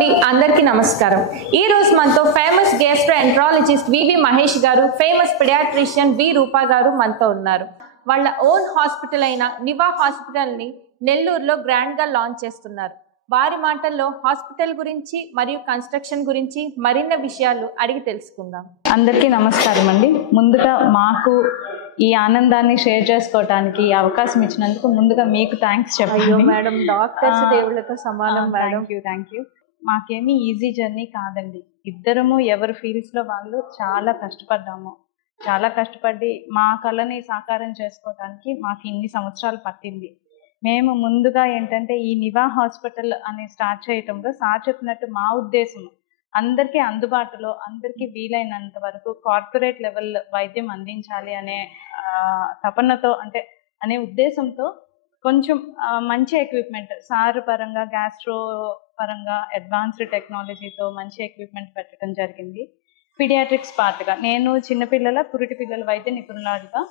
అండి అందరికీ నమస్కారం. ఈ రోజు మనతో ఫేమస్ గ్యాస్ట్రోఎంట్రాలజిస్ట్ వివి మహేష్ గారు, ఫేమస్ పిడియాట్రిషియన్ వి రూపా గారు మనతో ఉన్నారు. వాళ్ళ ఓన్ హాస్పిటల్ అయిన నివా హాస్పిటల్ ని నెల్లూరులో గ్రాండ్ గా లాంచ్ చేస్తున్నారు. వారి మాటల్లో హాస్పిటల్ గురించి మరియు కన్స్ట్రక్షన్ గురించి మరిన్ని విషయాలు అడిగి తెలుసుకుందాం. అందరికీ నమస్కారం అండి. ముందుగా మాకు ఈ ఆనందాన్ని షేర్ చేసుకోవడానికి అవకాశం ఇచ్చినందుకు ముందుగా మీకు థ్యాంక్స్ చెప్పండి మేడం. డాక్టర్స్ దేవుళ్ళతో సమానం మేడం. Thank you. మాకేమీ ఈజీ జర్నీ కాదండి. ఇద్దరము ఎవరి ఫీల్డ్స్ లో వాళ్ళు చాలా కష్టపడ్డాము. చాలా కష్టపడి మా కళని సాకారం చేసుకోవడానికి మాకు ఇన్ని సంవత్సరాలు పట్టింది. మేము ముందుగా ఏంటంటే ఈ నివా హాస్పిటల్ అని స్టార్ట్ చేయటంలో సార్ చెప్పినట్టు మా ఉద్దేశం అందరికీ అందుబాటులో, అందరికీ వీలైనంత వరకు కార్పొరేట్ లెవెల్ వైద్యం అందించాలి అనే తపనతో, అనే ఉద్దేశంతో కొంచెం మంచి ఎక్విప్మెంట్ సార్ పరంగా, గ్యాస్ట్రో పరంగా అడ్వాన్స్డ్ టెక్నాలజీతో మంచి ఎక్విప్మెంట్ పెట్టడం జరిగింది. పీడియాట్రిక్స్ పార్ట్గా నేను చిన్నపిల్లల, పురిటి పిల్లల వైద్య నిపుణురాలుగా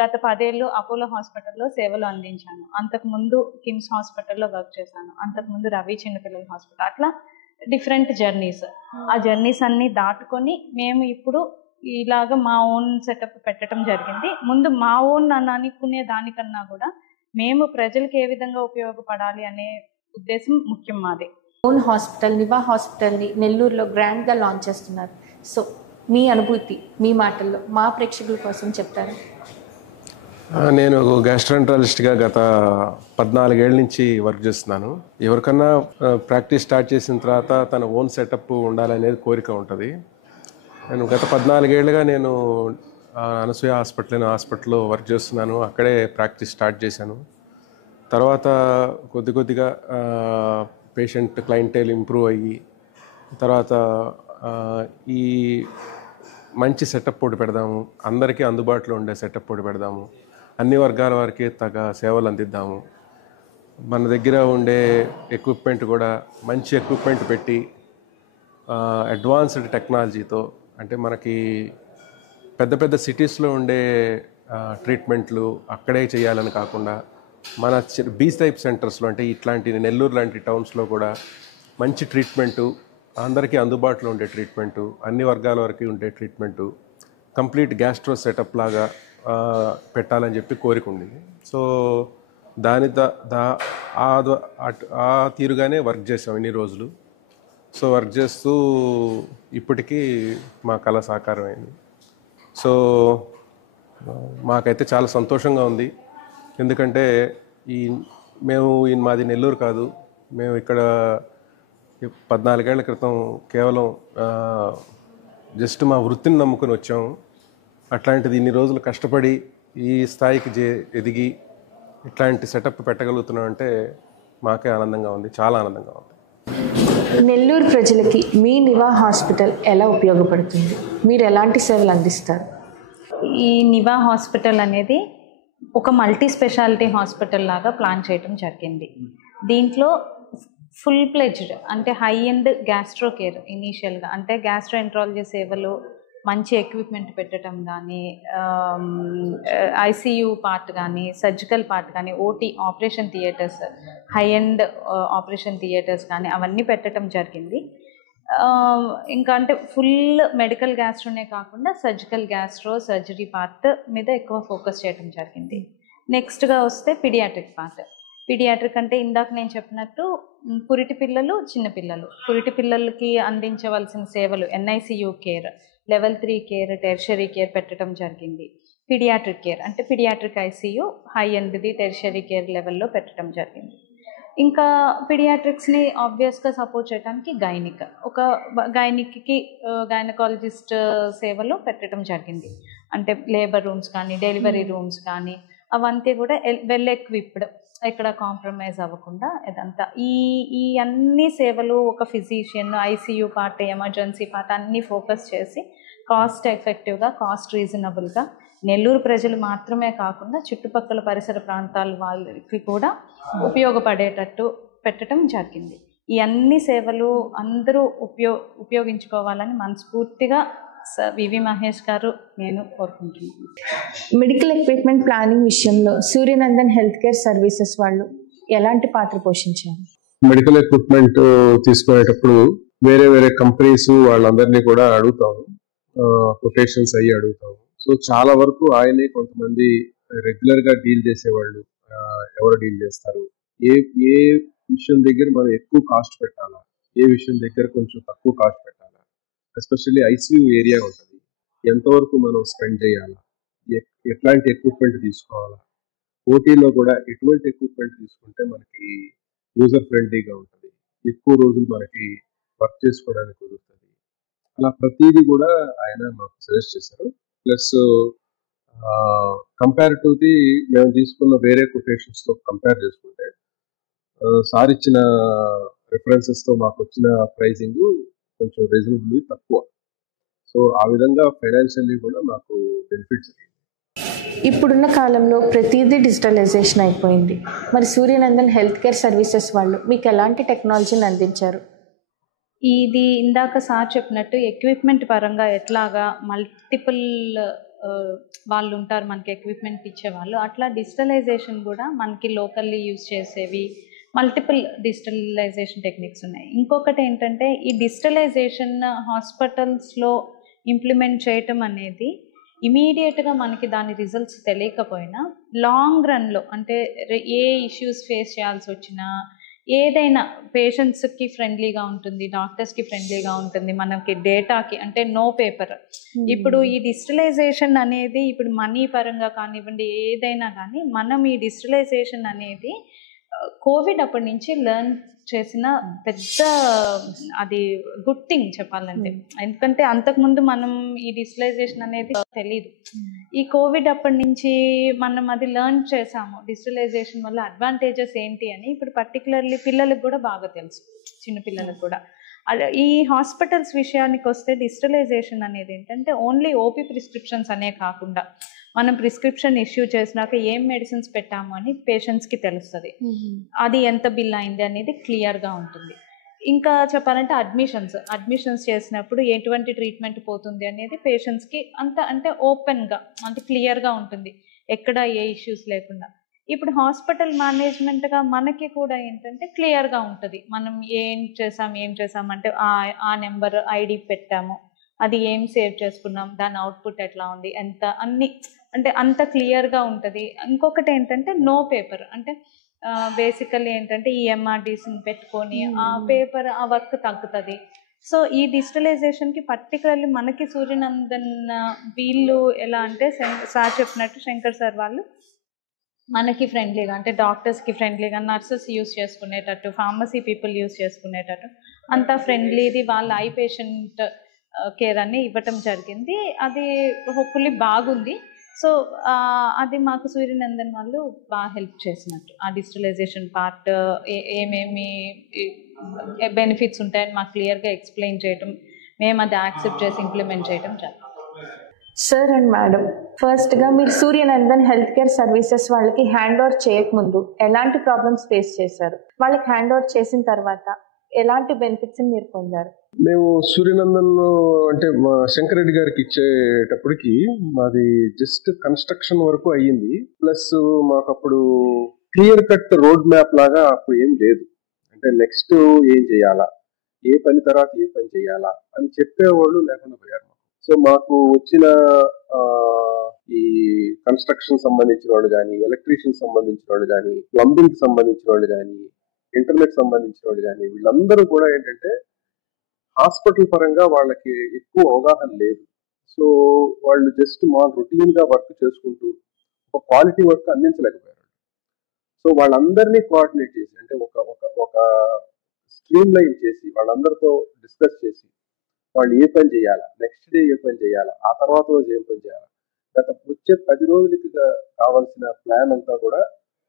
గత 10 ఏళ్ళు అపోలో హాస్పిటల్లో సేవలు అందించాను. అంతకుముందు కిమ్స్ హాస్పిటల్లో వర్క్ చేశాను. అంతకుముందు రవి చిన్నపిల్లల హాస్పిటల్. అట్లా డిఫరెంట్ జర్నీస్. ఆ జర్నీస్ అన్ని దాటుకొని మేము ఇప్పుడు ఇలాగ మా ఓన్ సెటప్ పెట్టడం జరిగింది. ముందు మా ఓన్ అని అనుకునే దానికన్నా కూడా మేము ప్రజలకు ఏ విధంగా ఉపయోగపడాలి అనే ఉద్దేశం ముఖ్యం మాది. ఓన్ హాస్పిటల్ నివా హాస్పిటల్ని నెల్లూరులో గ్రాండ్గా లాంచ్ చేస్తున్నారు. సో మీ అనుభూతి మీ మాటల్లో మా ప్రేక్షకుల కోసం చెప్తారా? నేను గ్యాస్ట్రోఎంట్రాలజిస్ట్గా గత 14 ఏళ్ళ నుంచి వర్క్ చేస్తున్నాను. ఎవరికన్నా ప్రాక్టీస్ స్టార్ట్ చేసిన తర్వాత తన ఓన్ సెటప్ ఉండాలనేది కోరిక ఉంటుంది. నేను గత 14 ఏళ్ళుగా నేను అనసూయ హాస్పిటల్లో వర్క్ చేస్తున్నాను. అక్కడే ప్రాక్టీస్ స్టార్ట్ చేశాను. తర్వాత కొద్దిగా పేషెంట్ క్లయింటేల్ ఇంప్రూవ్ అయ్యి తర్వాత ఈ మంచి సెటప్ ఒకటి పెడదాము, అందరికీ అందుబాటులో ఉండే సెటప్ ఒకటి పెడదాము, అన్ని వర్గాల వారికి తగ్గ సేవలు అందిద్దాము, మన దగ్గర ఉండే ఎక్విప్మెంట్ కూడా మంచి ఎక్విప్మెంట్ పెట్టి అడ్వాన్స్డ్ టెక్నాలజీతో, అంటే మనకి పెద్ద సిటీస్లో ఉండే ట్రీట్మెంట్లు అక్కడే చేయాలని కాకుండా మన బీచ్ టైప్ సెంటర్స్లో, అంటే ఇట్లాంటి నెల్లూరు లాంటి టౌన్స్లో కూడా మంచి ట్రీట్మెంటు, అందరికీ అందుబాటులో ఉండే ట్రీట్మెంటు, అన్ని వర్గాల వరకు ఉండే ట్రీట్మెంటు, కంప్లీట్ గ్యాస్ట్రో సెటప్ లాగా పెట్టాలని చెప్పి కోరిక ఉండేది. సో ఆ తీరుగానే వర్క్ చేసాం ఇన్ని రోజులు. సో వర్క్ చేస్తూ ఇప్పటికీ మా కళ సాకారం అయింది. సో మాకైతే చాలా సంతోషంగా ఉంది. ఎందుకంటే మాది నెల్లూరు కాదు, మేము ఇక్కడ 14 ఏళ్ల క్రితం కేవలం జస్ట్ మా వృత్తిని నమ్ముకొని వచ్చాము. అట్లాంటిది ఇన్ని రోజులు కష్టపడి ఈ స్థాయికి ఎదిగి ఇట్లాంటి సెటప్ పెట్టగలుగుతున్నాం అంటే మాకే ఆనందంగా ఉంది, చాలా ఆనందంగా ఉంది. నెల్లూరు ప్రజలకి మీ నివా హాస్పిటల్ ఎలా ఉపయోగపడుతుంది? మీరు ఎలాంటి సేవలు అందిస్తారు? ఈ నివా హాస్పిటల్ అనేది ఒక మల్టీ స్పెషాలిటీ హాస్పిటల్ లాగా ప్లాన్ చేయడం జరిగింది. దీంట్లో ఫుల్ ప్లెడ్జ్డ్, అంటే హై ఎండ్ గ్యాస్ట్రో కేర్ ఇనీషియల్గా, అంటే గ్యాస్ట్రోఎంట్రాలజీ సేవలు, మంచి ఎక్విప్మెంట్ పెట్టడం కానీ, ఐసీయూ పార్ట్ కానీ, సర్జికల్ పార్ట్ కానీ, OT operation theatres, high end operation theatres కానీ అవన్నీ పెట్టడం జరిగింది. ఇంకా అంటే ఫుల్ మెడికల్ గ్యాస్ట్రోనే కాకుండా సర్జికల్ గ్యాస్ట్రో, సర్జరీ పార్ట్ మీద ఎక్కువ ఫోకస్ చేయడం జరిగింది. నెక్స్ట్గా వస్తే పీడియాట్రిక్ పార్ట్. పీడియాట్రిక్ అంటే ఇందాక నేను చెప్పినట్టు పురిటి పిల్లలు, చిన్నపిల్లలు, పురిటి పిల్లలకి అందించవలసిన సేవలు, NICU care, level 3 care, tertiary care పెట్టడం జరిగింది. పీడియాట్రిక్ కేర్ అంటే పీడియాట్రిక్ ఐసీయూ, హై ఎండ్ది టెర్షరీ కేర్ లెవెల్లో పెట్టడం జరిగింది. ఇంకా పీడియాట్రిక్స్ని ఆబ్వియస్గా సపోర్ట్ చేయడానికి గైనిక్కి గైనకాలజిస్ట్ సేవలు పెట్టడం జరిగింది. అంటే లేబర్ రూమ్స్ కానీ, డెలివరీ రూమ్స్ కానీ అవంతా కూడా వెల్ ఎక్విప్డ్, ఎక్కడ కాంప్రమైజ్ అవ్వకుండా ఇదంతా ఈ అన్ని సేవలు ఒక physician, ICU part, emergency part అన్నీ ఫోకస్ చేసి కాస్ట్ ఎఫెక్టివ్గా, కాస్ట్ రీజనబుల్గా నెల్లూరు ప్రజలు మాత్రమే కాకుండా చుట్టుపక్కల పరిసర ప్రాంతాల వాళ్ళకి కూడా ఉపయోగపడేటట్టు పెట్టడం జరిగింది. ఈ అన్ని సేవలు అందరూ ఉపయోగించుకోవాలని మనస్ఫూర్తిగా వివి మహేష్ గారు నేను కోరుకుంటున్నాను. మెడికల్ ఎక్విప్మెంట్ ప్లానింగ్ విషయంలో సూర్యనందన్ హెల్త్ కేర్ సర్వీసెస్ వాళ్ళు ఎలాంటి పాత్ర పోషించారు? మెడికల్ ఎక్విప్మెంట్ తీసుకునేటప్పుడు వేరే వేరే కంపెనీస్ వాళ్ళందరినీ కూడా అడుగుతాము, కొటేషన్స్ అయ్యి అడుగుతాము. సో చాలా వరకు ఆయనే కొంతమంది రెగ్యులర్ గా డీల్ చేసేవాళ్ళు ఎవరు డీల్ చేస్తారు, ఏ ఏ విషయం దగ్గర మనం ఎక్కువ కాస్ట్ పెట్టాలా, ఏ విషయం దగ్గర కొంచెం తక్కువ కాస్ట్ పెట్టాలా, ఎస్పెషల్లీ ఐసీయూ ఏరియా ఉంటుంది, ఎంతవరకు మనం స్పెండ్ చేయాలా, ఎట్లాంటి ఎక్విప్మెంట్ తీసుకోవాలా, ఓటీలో కూడా ఎటువంటి ఎక్విప్మెంట్ తీసుకుంటే మనకి యూజర్ ఫ్రెండ్లీగా ఉంటుంది, ఎక్కువ రోజులు మనకి వర్క్ చేసుకోవడానికి కుదురుతుంది, అలా ప్రతిదీ కూడా ఆయన మాకు సజెస్ట్ చేశారు. ప్లస్ కంపేర్ టు ది మేము తీసుకున్న వేరే కొటేషన్స్ తో కంపేర్ చేసుకుంటే సార్ ఇచ్చిన రిఫరెన్సెస్ తో మాకు వచ్చిన ప్రైజింగ్ కొంచెం రీజనబుల్ తక్కువ. సో ఆ విధంగా ఫైనాన్షియల్లీ కూడా మాకు బెనిఫిట్స్. ఇప్పుడున్న కాలంలో ప్రతిదీ డిజిటలైజేషన్ అయిపోయింది. మరి సూర్యనందన్ హెల్త్ కేర్ సర్వీసెస్ వాళ్ళు మీకు ఎలాంటి టెక్నాలజీని అందించారు? ఇది ఇందాక సార్ చెప్పినట్టు ఎక్విప్మెంట్ పరంగా ఎట్లాగా మల్టిపుల్ వాళ్ళు ఉంటారు మనకి ఎక్విప్మెంట్ ఇచ్చేవాళ్ళు, అట్లా డిజిటలైజేషన్ కూడా మనకి లోకల్లీ యూజ్ చేసేవి మల్టిపుల్ డిజిటలైజేషన్ టెక్నిక్స్ ఉన్నాయి. ఇంకొకటి ఏంటంటే ఈ డిజిటలైజేషన్ హాస్పిటల్స్లో ఇంప్లిమెంట్ చేయటం అనేది ఇమీడియట్గా మనకి దాని రిజల్ట్స్ తెలియకపోయినా లాంగ్ రన్లో అంటే ఏ ఇష్యూస్ ఫేస్ చేయాల్సి వచ్చినా ఏదైనా పేషెంట్స్కి ఫ్రెండ్లీగా ఉంటుంది, డాక్టర్స్కి ఫ్రెండ్లీగా ఉంటుంది, మనకి డేటాకి అంటే నో పేపర్. ఇప్పుడు ఈ డిజిటలైజేషన్ అనేది ఇప్పుడు మనీ పరంగా కానివ్వండి ఏదైనా కానీ మనం ఈ డిజిటలైజేషన్ అనేది కోవిడ్ అప్పటి నుంచి లెర్న్ చేసిన పెద్ద అది గుడ్ థింగ్ చెప్పాలంటే. ఎందుకంటే అంతకుముందు మనం ఈ డిజిటలైజేషన్ అనేది తెలియదు. ఈ కోవిడ్ అప్పటి నుంచి మనం అది లెర్న్ చేసాము డిజిటలైజేషన్ వల్ల అడ్వాంటేజెస్ ఏంటి అని. ఇప్పుడు పర్టికులర్లీ పిల్లలకు కూడా బాగా తెలుసు, చిన్నపిల్లలకు కూడా. ఈ హాస్పిటల్స్ విషయానికి వస్తే డిజిటలైజేషన్ అనేది ఏంటంటే ఓన్లీ ఓపీ ప్రిస్క్రిప్షన్స్ అనే కాకుండా మనం ప్రిస్క్రిప్షన్ ఇష్యూ చేసినాక ఏం మెడిసిన్స్ పెట్టాము అని పేషెంట్స్కి తెలుస్తుంది, అది ఎంత బిల్ అయింది అనేది క్లియర్గా ఉంటుంది. ఇంకా చెప్పాలంటే అడ్మిషన్స్ చేసినప్పుడు ఎటువంటి ట్రీట్మెంట్ పోతుంది అనేది పేషెంట్స్కి అంత అంటే ఓపెన్గా అంటే క్లియర్గా ఉంటుంది, ఎక్కడ ఏ ఇష్యూస్ లేకుండా. ఇప్పుడు హాస్పిటల్ మేనేజ్మెంట్గా మనకి కూడా ఏంటంటే క్లియర్గా ఉంటుంది, మనం ఏం చేసామంటే ఆ నెంబర్ ఐడి పెట్టాము, అది ఏం సేవ్ చేసుకున్నాం, దాని అవుట్పుట్ ఎట్లా ఉంది, ఎంత అన్ని అంటే అంత క్లియర్గా ఉంటుంది. ఇంకొకటి ఏంటంటే నో పేపర్ అంటే బేసికల్లీ ఏంటంటే ఈ ఎంఆర్డీస్ని పెట్టుకొని ఆ పేపర్ ఆ వర్క్ తగ్గుతుంది. సో ఈ డిజిటలైజేషన్కి పర్టికులర్లీ మనకి సూర్యనందన్ వీళ్ళు ఎలా అంటే సార్ చెప్పినట్టు శంకర్ సార్ వాళ్ళు మనకి ఫ్రెండ్లీగా అంటే డాక్టర్స్కి ఫ్రెండ్లీగా, నర్సెస్ యూస్ చేసుకునేటట్టు, ఫార్మసీ పీపుల్ యూస్ చేసుకునేటట్టు అంత ఫ్రెండ్లీది వాళ్ళ ఐ పేషెంట్ కేర్ అన్ని ఇవ్వటం జరిగింది. అది హోప్ఫుల్లీ బాగుంది. సో అది మాకు సూర్యనందన్ వాళ్ళు బాగా హెల్ప్ చేసినట్టు ఆ డిజిటలైజేషన్ పార్ట్ ఏమేమి బెనిఫిట్స్ ఉంటాయని మాకు క్లియర్గా ఎక్స్ప్లెయిన్ చేయటం, మేము అది యాక్సెప్ట్ చేసి ఇంప్లిమెంట్ చేయటం జరిగింది. సార్ అండ్ మేడం, ఫస్ట్గా మీరు సూర్యనందన్ హెల్త్ కేర్ సర్వీసెస్ వాళ్ళకి హ్యాండ్ ఓవర్ చేయకముందు ఎలాంటి ప్రాబ్లమ్స్ ఫేస్ చేశారు, వాళ్ళకి హ్యాండ్ ఓవర్ చేసిన తర్వాత ఎలాంటి బెనిఫిట్స్ మీరు పొందారు? మేము సూర్యనందన్ అంటే మా శంకర్ రెడ్డి గారికి ఇచ్చేటప్పటికి మాది జస్ట్ కన్స్ట్రక్షన్ వరకు అయ్యింది. ప్లస్ మాకు అప్పుడు క్లియర్ కట్ రోడ్ మ్యాప్ లాగా అప్పుడు ఏం లేదు. అంటే నెక్స్ట్ ఏం చేయాలా, ఏ పని తర్వాత ఏ పని చేయాలా అని చెప్పేవాళ్ళు లేకుండా పోయారు. సో మాకు వచ్చిన ఈ కన్స్ట్రక్షన్ సంబంధించిన వాళ్ళు కానీ, ఎలక్ట్రీషియన్ సంబంధించిన వాళ్ళు కానీ, ప్లంబింగ్ సంబంధించిన వాళ్ళు కానీ, ఇంటర్నెట్ సంబంధించిన వాళ్ళు కానీ, వీళ్ళందరూ కూడా ఏంటంటే హాస్పిటల్ పరంగా వాళ్ళకి ఎక్కువ అవగాహన లేదు. సో వాళ్ళు జస్ట్ మా రొటీన్ గా వర్క్ చేసుకుంటూ ఒక క్వాలిటీ వర్క్ అందించలేకపోయారు. సో వాళ్ళందరినీ కోఆర్డినేట్ చేసి అంటే ఒక ఒక ఒక స్ట్రీమ్ లైన్ చేసి వాళ్ళందరితో డిస్కస్ చేసి వాళ్ళు ఏ పని చేయాలా, నెక్స్ట్ డే ఏ పని చేయాలా, ఆ తర్వాత రోజు ఏం పని చేయాలా, గత వచ్చే 10 రోజులకి కావాల్సిన ప్లాన్ అంతా కూడా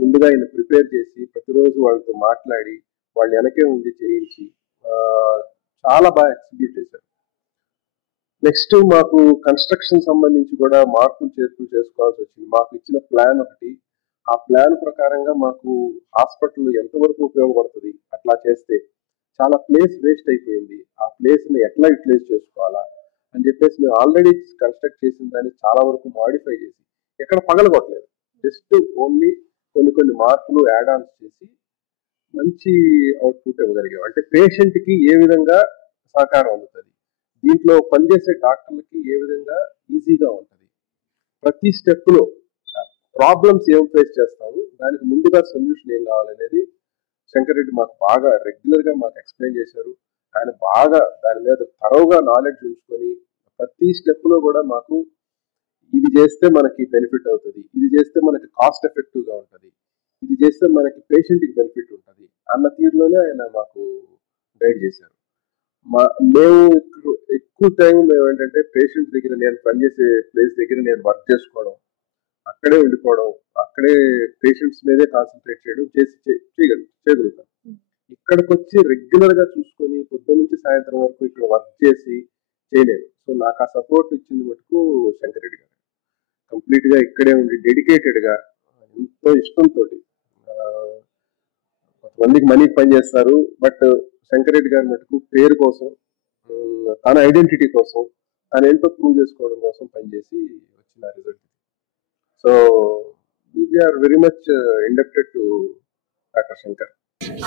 ముందుగా ఆయన ప్రిపేర్ చేసి ప్రతిరోజు వాళ్ళతో మాట్లాడి వాళ్ళు వెనకే ఉండి చేయించి చాలా బాగా ఎగ్జిక్యూట్ చేశారు. నెక్స్ట్ మాకు కన్స్ట్రక్షన్ సంబంధించి కూడా మార్పులు చేర్పులు చేసుకోవాల్సి వచ్చింది. మాకు ఇచ్చిన ప్లాన్ ఒకటి, ఆ ప్లాన్ ప్రకారంగా మాకు హాస్పిటల్ ఎంతవరకు ఉపయోగపడుతుంది అట్లా చేస్తే చాలా ప్లేస్ వేస్ట్ అయిపోయింది, ఆ ప్లేస్ ని ఎట్లా యూటిలైజ్ చేసుకోవాలా అని చెప్పేసి మేము ఆల్రెడీ కన్స్ట్రక్ట్ చేసిన దాన్ని చాలా వరకు మాడిఫై చేసి ఎక్కడ పగలగొట్టలేదు, జస్ట్ ఓన్లీ కొన్ని మార్పులు యాడ్ ఆన్స్ చేసి మంచి అవుట్పుట్ ఇవ్వగలిగాం. అంటే పేషెంట్కి ఏ విధంగా సహకారం అందుతుంది, దీంట్లో పనిచేసే డాక్టర్లకి ఏ విధంగా ఈజీగా ఉంటుంది, ప్రతి స్టెప్లో ప్రాబ్లమ్స్ ఏం ఫేస్ చేస్తాము, దానికి ముందుగా సొల్యూషన్ ఏం కావాలనేది శంకర్ రెడ్డి మాకు బాగా రెగ్యులర్గా మాకు ఎక్స్ప్లెయిన్ చేశారు. ఆయన బాగా దాని మీద థరోగా నాలెడ్జ్ ఉంచుకొని ప్రతి స్టెప్లో కూడా మాకు ఇది చేస్తే మనకి బెనిఫిట్ అవుతుంది, ఇది చేస్తే మనకి కాస్ట్ ఎఫెక్టివ్గా ఉంటుంది, ఇది చేస్తే మనకి పేషెంట్కి బెనిఫిట్ ఉంటుంది అన్న తీరులోనే ఆయన మాకు గైడ్ చేశారు. మేము ఎక్కువ టైం మేము ఏంటంటే పేషెంట్ దగ్గర, నేను పనిచేసే ప్లేస్ దగ్గర నేను వర్క్ చేసుకోవడం, అక్కడే ఉండిపోవడం, అక్కడే పేషెంట్స్ మీదే కాన్సన్ట్రేట్ చేయడం చేయగలుగుతాం. ఇక్కడికి వచ్చి రెగ్యులర్గా చూసుకొని పొద్దున్న నుంచి సాయంత్రం వరకు ఇక్కడ వర్క్ చేసి చేయలేను. సో నాకు ఆ సపోర్ట్ ఇచ్చింది మటుకు శంకర్ రెడ్డి గారు. కంప్లీట్గా ఇక్కడే ఉండి డెడికేటెడ్గా ఎంతో ఇష్టంతో, కొంతమందికి మనీకి పనిచేస్తారు, బట్ శంకర్ రెడ్డి గారి మటుకు పేరు కోసం, తన ఐడెంటిటీ కోసం, తన ఏంటో ప్రూవ్ చేసుకోవడం కోసం పనిచేసి వచ్చిన result. So we are very much inducted to doctor Shankar.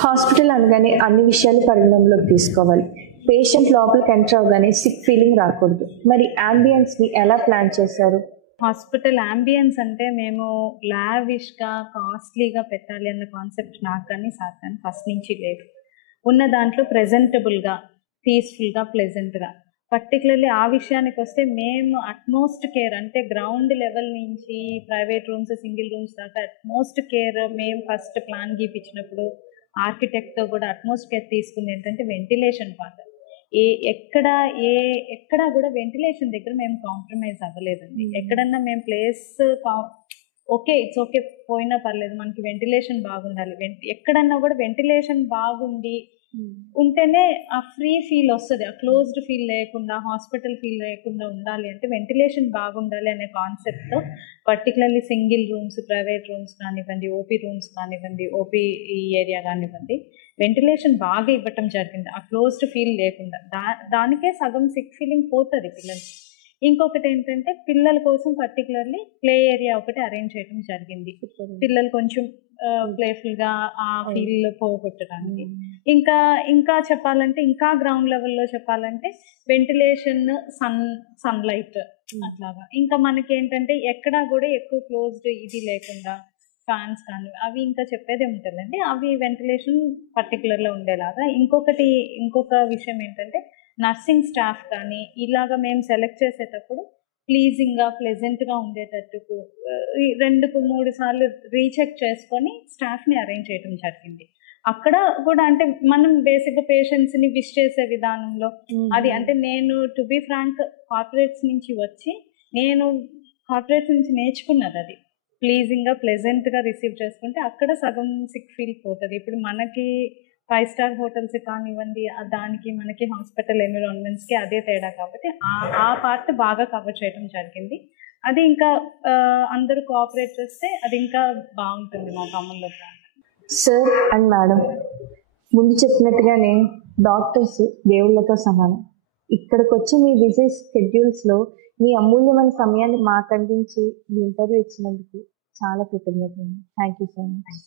Hospital అనగానే అన్ని విషయాలు పరిగణనలోకి తీసుకోవాలి. పేషెంట్ లోపలికి ఎంటర్ అవగానే సిక్ ఫీలింగ్ రాకూడదు. మరి అంబియన్స్ ని ఎలా ప్లాన్ చేశారు? హాస్పిటల్ అంబియన్స్ అంటే మేము లావిష్గా కాస్ట్లీగా పెట్టాలి అన్న కాన్సెప్ట్ నాకు కానీ సార్ కానీ ఫస్ట్ నుంచి లేదు. ఉన్న దాంట్లో ప్రెజెంటబుల్గా, పీస్ఫుల్గా, ప్లెజెంట్గా, పర్టికులర్లీ ఆ విషయానికి వస్తే మేము అట్మోస్ట్ కేర్, అంటే గ్రౌండ్ లెవెల్ నుంచి ప్రైవేట్ రూమ్స్, సింగిల్ రూమ్స్ దాకా అట్మోస్ట్ కేర్ మేము ఫస్ట్ ప్లాన్ గీపించినప్పుడు ఆర్కిటెక్ట్తో కూడా అట్మోస్ట్ కేర్ తీసుకుంది ఏంటంటే వెంటిలేషన్ పార్ట్. ఎక్కడ కూడా వెంటిలేషన్ దగ్గర మేము కాంప్రమైజ్ అవ్వలేదండి. ఎక్కడన్నా మేము ప్లేస్ ఓకే, ఇట్స్ ఓకే పోయినా పర్లేదు, మనకి వెంటిలేషన్ బాగుండాలి. ఎక్కడన్నా కూడా వెంటిలేషన్ బాగుండి ఉంటేనే ఆ ఫ్రీ ఫీల్ వస్తుంది. ఆ క్లోజ్డ్ ఫీల్ లేకుండా, హాస్పిటల్ ఫీల్ లేకుండా ఉండాలి అంటే వెంటిలేషన్ బాగుండాలి అనే కాన్సెప్ట్తో particularly single rooms, private rooms కానివ్వండి, ఓపీ రూమ్స్ కానివ్వండి, ఓపీ ఏరియా కానివ్వండి, వెంటిలేషన్ బాగా ఇవ్వటం జరిగింది. ఆ క్లోజ్డ్ ఫీల్ లేకుండా దానికే సగం సిక్ ఫీలింగ్ పోతుంది పిల్లలకి. ఇంకొకటి ఏంటంటే పిల్లల కోసం పర్టికులర్లీ ప్లే ఏరియా ఒకటి అరేంజ్ చేయడం జరిగింది, పిల్లలు కొంచెం ప్లేఫుల్గా ఆ ఫీల్ పోగొట్టడానికి. ఇంకా చెప్పాలంటే, ఇంకా గ్రౌండ్ లెవెల్లో చెప్పాలంటే వెంటిలేషన్, సన్లైట్ అట్లాగా. ఇంకా మనకి ఏంటంటే ఎక్కడా కూడా ఎక్కువ క్లోజ్డ్ ఇది లేకుండా ఫ్యాన్స్ కానీ అవి ఇంకా చెప్పేదే ఉంటుందండి, అవి వెంటిలేషన్ పర్టికులర్లో ఉండేలాగా. ఇంకొక విషయం ఏంటంటే నర్సింగ్ స్టాఫ్ కానీ ఇలాగా మేము సెలెక్ట్ చేసేటప్పుడు ప్లీజింగ్గా, ప్లెజెంట్గా ఉండేటట్టు 2-3 సార్లు రీచెక్ చేసుకొని స్టాఫ్ని అరేంజ్ చేయడం జరిగింది. అక్కడ కూడా అంటే మనం బేసిక్గా పేషెంట్స్ని విష్ చేసే విధానంలో అది, అంటే నేను టు బి ఫ్రాంక్ కార్పొరేట్స్ నుంచి వచ్చి నేను కార్పొరేట్స్ నుంచి నేర్చుకున్నది అది. ప్లీజింగ్గా, ప్లెజెంట్గా రిసీవ్ చేసుకుంటే అక్కడ సగం సిక్ ఫీల్ పోతుంది. ఇప్పుడు మనకి 5 స్టార్ హోటల్స్ కానివ్వండి, దానికి మనకి హాస్పిటల్ ఎన్విరాన్మెంట్స్కి అదే తేడా కాబట్టి ఆ పార్ట్ బాగా కవర్ చేయడం జరిగింది. అది ఇంకా అందరూ కోఆపరేట్ చేస్తే అది ఇంకా బాగుంటుంది మా అమల్లో. సార్ అండ్ మేడం, ముందు చెప్పినట్టుగానే డాక్టర్స్ దేవుళ్ళతో సమానం. ఇక్కడికి వచ్చి మీ బిజీ షెడ్యూల్స్లో మీ అమూల్యమైన సమయాన్ని మాకు అందించి మీ ఇంటర్వ్యూ ఇచ్చినందుకు చాలా కృతజ్ఞతలు. Thank you so much.